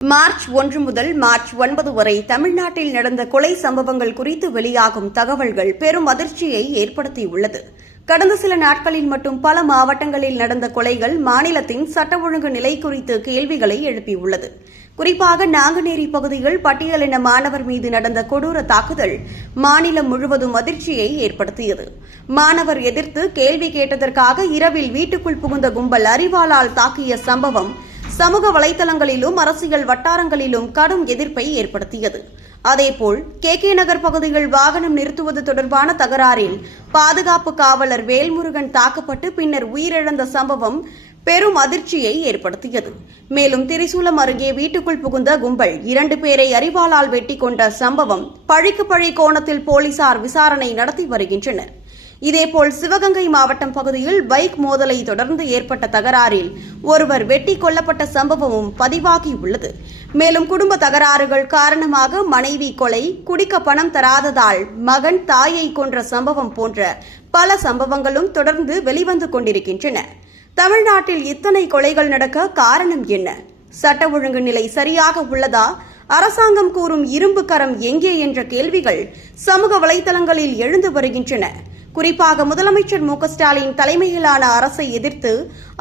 March 1 முதல் March 9 வரை தமிழ்நாட்டில் நடந்த கொலை சம்பவங்கள் குறித்து வெளியாகும் தகவல்கள் பெரும் அதிர்ச்சியை ஏற்படுத்தியுள்ளது. கடந்த சில நாட்களில் மட்டும் பல மாவட்டங்களில் நடந்த கொலைகள் மாநிலத்தின் சட்ட ஒழுங்கு நிலை குறித்து கேள்விகளை எழுப்பியுள்ளது. குறிப்பாக நாங்குநேரி பகுதியில் பட்டியலின மாணவர் மீது நடந்த கொடூர தாக்குதல் மாநிலம் முழுவதும் அதிர்ச்சியை ஏற்படுத்தியது. மாணவர் எதிர்த்து கேள்வி கேட்டதற்காக இரவில் வீட்டுக்குள் புகுந்த கும்பல் அரிவாளால் தாக்கிய சம்பவம் சமூக வலைதளங்களிலும் அரசியல் வட்டாரங்களிலும் கடும் எதிர்ப்பை ஏற்படுத்தியது. அதேபோல் கே நகர் பகுதியில் வாகனம் நிறுத்துவது தொடர்பான தகராறில் பாதுகாப்பு காவலர் வேல்முருகன் தாக்கப்பட்டு பின்னர் உயிரிழந்த சம்பவம் பெரும் அதிர்ச்சியை ஏற்படுத்தியது. மேலும் திரிசூலம் அருகே வீட்டுக்குள் புகுந்த கும்பல் 2 பேரை அரிவாளால் வெட்டி கொண்ட சம்பவம் பழிக்கு பழி கோணத்தில் போலீசார் விசாரணை நடத்தி வருகின்றனர். இதேபோல் சிவகங்கை மாவட்டம் பகுதியில் பைக் மோதலை தொடர்ந்து ஏற்பட்ட தகராறில் ஒருவர் வெட்டி கொல்லப்பட்ட சம்பவமும் பதிவாகியுள்ளது. மேலும் குடும்ப தகராறுகள் காரணமாக மனைவி கொலை, குடிக்க பணம் தராததால் மகன் தாயை கொன்ற சம்பவம் போன்ற பல சம்பவங்களும் தொடர்ந்து வெளிவந்து கொண்டிருக்கின்றன. தமிழ்நாட்டில் இத்தனை கொலைகள் நடக்க காரணம் என்ன? சட்ட ஒழுங்கு நிலை சரியாக உள்ளதா? அரசாங்கம் கூறும் இரும்பு கரம் எங்கே என்ற கேள்விகள் சமூக வலைதளங்களில் எழுந்து வருகின்றன. குறிப்பாக முதலமைச்சர் மு.க.ஸ்டாலின் தலைமையிலான அரசை எதிர்த்து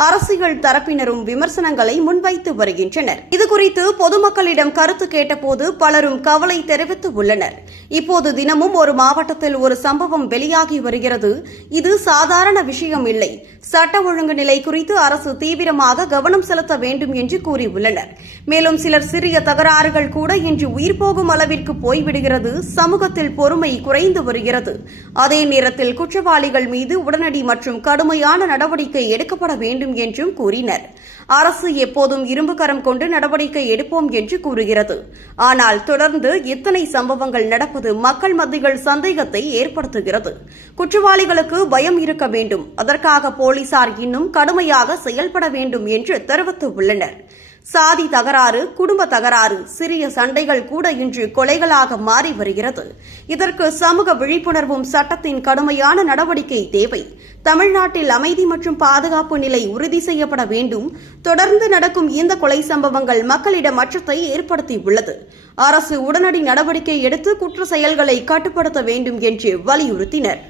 அரசியல் தரப்பினரும் விமர்சனங்களை முன்வைத்து வருகின்றனர். இதுகுறித்து பொதுமக்களிடம் கருத்து கேட்டபோது பலரும் கவலை தெரிவித்து உள்ளனர். இப்போது தினமும் ஒரு மாவட்டத்தில் ஒரு சம்பவம் வெளியாகி வருகிறது. இது சாதாரண விஷயம் இல்லை. சட்ட ஒழுங்கு நிலை குறித்து அரசு தீவிரமாக கவனம் செலுத்த வேண்டும் என்று கூறியுள்ளனர். மேலும் சிலர் சிறிய தகராறுகள் கூட இன்று உயிர் போகும் அளவிற்கு போய்விடுகிறது. சமூகத்தில் பொறுமை குறைந்து வருகிறது. அதே நேரத்தில் குற்றவாளிகள் மீது உடனடி மற்றும் கடுமையான நடவடிக்கை எடுக்கப்பட வேண்டும் என்றும் கூறினர். அரசு எப்போதும் இரும்பு கரம் கொண்டு நடவடிக்கை எடுப்போம் என்று கூறுகிறது. ஆனால் தொடர்ந்து இத்தனை சம்பவங்கள் நடப்பது மக்கள் மத்தியில் சந்தேகத்தை ஏற்படுத்துகிறது. குற்றவாளிகளுக்கு பயம் இருக்க வேண்டும். அதற்காக போலீசார் இன்னும் கடுமையாக செயல்பட வேண்டும் என்று தெரிவித்துள்ளனர். சாதி தகராறு, குடும்ப தகராறு, சிறிய சண்டைகள் கூட இன்று கொலைகளாக மாறி வருகிறது. இதற்கு சமூக விழிப்புணர்வும் சட்டத்தின் கடுமையான நடவடிக்கை தேவை. தமிழ்நாட்டில் அமைதி மற்றும் பாதுகாப்பு நிலை உறுதி செய்யப்பட வேண்டும். தொடர்ந்து நடக்கும் இந்த கொலை சம்பவங்கள் மக்களிடம் அச்சத்தை ஏற்படுத்தியுள்ளது. அரசு உடனடி நடவடிக்கை எடுத்து குற்ற செயல்களை கட்டுப்படுத்த வேண்டும் என்று வலியுறுத்தினர்.